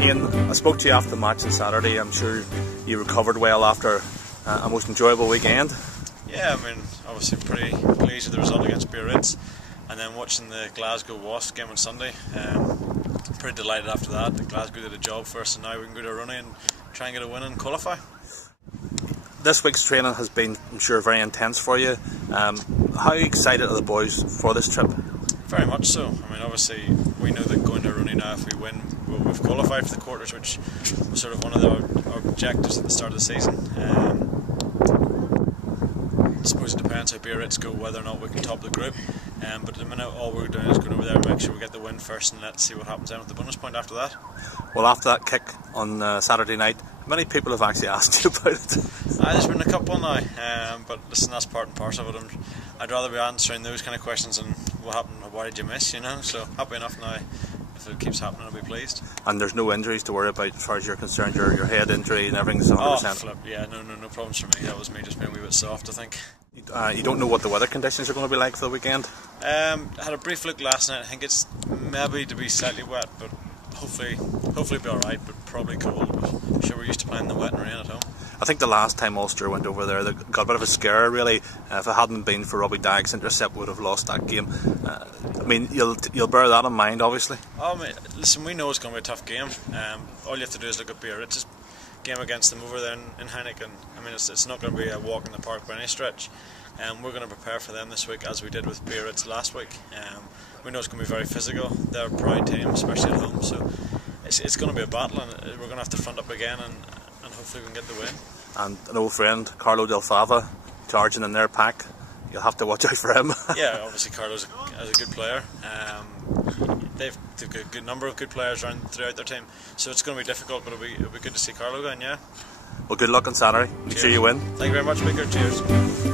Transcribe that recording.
Ian, I spoke to you after the match on Saturday. I'm sure you recovered well after a most enjoyable weekend. Yeah, I mean, obviously pretty pleased with the result against Biarritz, and then watching the Glasgow Wasps game on Sunday. Pretty delighted after that. Glasgow did a job for us, and now we can go to Aironi and try and get a win and qualify. This week's training has been, I'm sure, very intense for you. How excited are the boys for this trip? Very much so. I mean, obviously we know that going to Aironi now, if we win, we've qualified for the quarters, which was sort of one of our objectives at the start of the season. I suppose it depends how Biarritz go, whether or not we can top the group. But at the minute, all we're doing is going over there and make sure we get the win first, and let's see what happens then with the bonus point after that. Well, after that kick on Saturday night, many people have actually asked you about it. There's been a couple now, but listen, that's part and parcel of it. I'd rather be answering those kind of questions than what happened, why did you miss, you know. So happy enough now. If it keeps happening, I'll be pleased. And there's no injuries to worry about as far as you're concerned. Your head injury and everything's 100%. Oh, flip, yeah, no problems for me. That was me just being a wee bit soft, I think. You don't know what the weather conditions are going to be like for the weekend? I had a brief look last night. I think it's maybe to be slightly wet, but hopefully be alright, but probably cold. But I'm sure we're used to playing in the wet and rain at home. I think the last time Ulster went over there, they got a bit of a scare, really. If it hadn't been for Robbie Dagg's intercept, we would have lost that game. I mean, you'll bear that in mind, obviously. Oh, mate, listen, we know it's going to be a tough game. All you have to do is look at Biarritz's game against them over there in Heineken. I mean, it's not going to be a walk in the park by any stretch. We're going to prepare for them this week as we did with Biarritz last week. We know it's going to be very physical. They're a proud team, especially at home. So it's going to be a battle, and we're going to have to front up again, and hopefully we can get the win. And an old friend, Carlo Del Fava, charging in their pack. You'll have to watch out for him. Yeah, obviously Carlo's a good player. They've got a good number of good players throughout their team, so it's going to be difficult, but it'll be good to see Carlo again, yeah. Well, good luck on Saturday. Make sure you win. Thank you very much, Baker. Cheers.